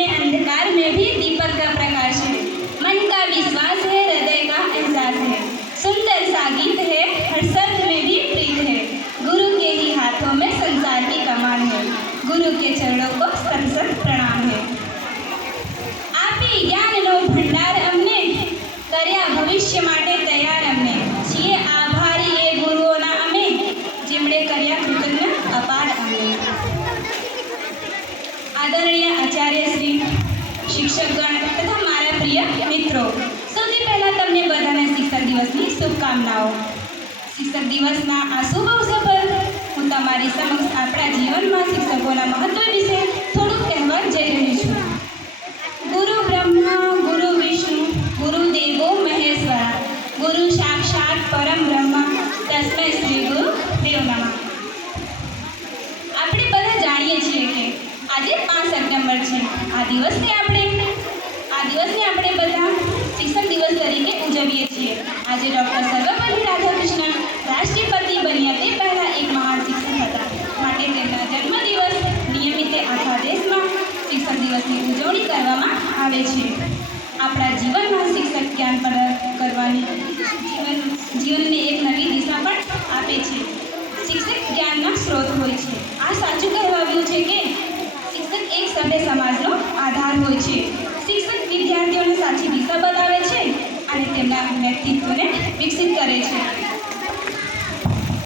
में अंधकार में भी दीपक का प्रकाश है। मन का विश्वास है, हृदय का एहसास है। सुंदर सा गीत है, हर शब्द में भी प्रीत है। गुरु के ही हाथों में संसार की कमान है। गुरु के चरणों को सत सत प्रणाम है। આપી જ્ઞાનનો ભંડાર અમને, કર્યા ભવિષ્ય માટે તૈયાર અમને। છીએ આભારી એ ગુરુઓના અમે, જેમણે કર્યા કૃતજ્ઞ અપાર અમને। આદરણીય આચાર્ય શ્રી, શિક્ષકગણ તથા મારા પ્રિય મિત્રો, સૌથી પહેલાં તમને બધાને શિક્ષક દિવસની શુભકામનાઓ। શિક્ષક દિવસના આ શુભ અવસર પર હું તમારી સમક્ષ આપણા જીવનમાં શિક્ષકોના મહત્વ વિશે થોડુંક કહેવા જઈ રહી છું। गुरु ब्रह्मा गुरु विष्णु गुरु देवो महेश्वरा गुरु साक्षात परम ब्रह्मा तस्मै श्री गुरु देव नमः। આપણે બધા જાણીએ છીએ કે આજે 5 સપ્ટેમ્બર છે। આ દિવસને આપણે બધા શિક્ષક દિવસ તરીકે ઉજવીએ છીએ। આજે ડૉક્ટર સર્વપલ્લી રાધાકૃષ્ણન રાષ્ટ્રપતિ બન્યા તે પહેલાં એક મહાન શિક્ષક હતા, માટે તેમના જન્મદિવસ નિયમિત આખા દેશમાં શિક્ષક દિવસની ઉજવણી કરવામાં આવે છે। આપણા જીવનમાં શિક્ષક જ્ઞાન પ્રદાન કરવાની જીવનને એક નવી દિશા પણ આપે છે। શિક્ષક જ્ઞાનના સ્ત્રોત હોય છે। આ સાચું કહેવાયું છે કે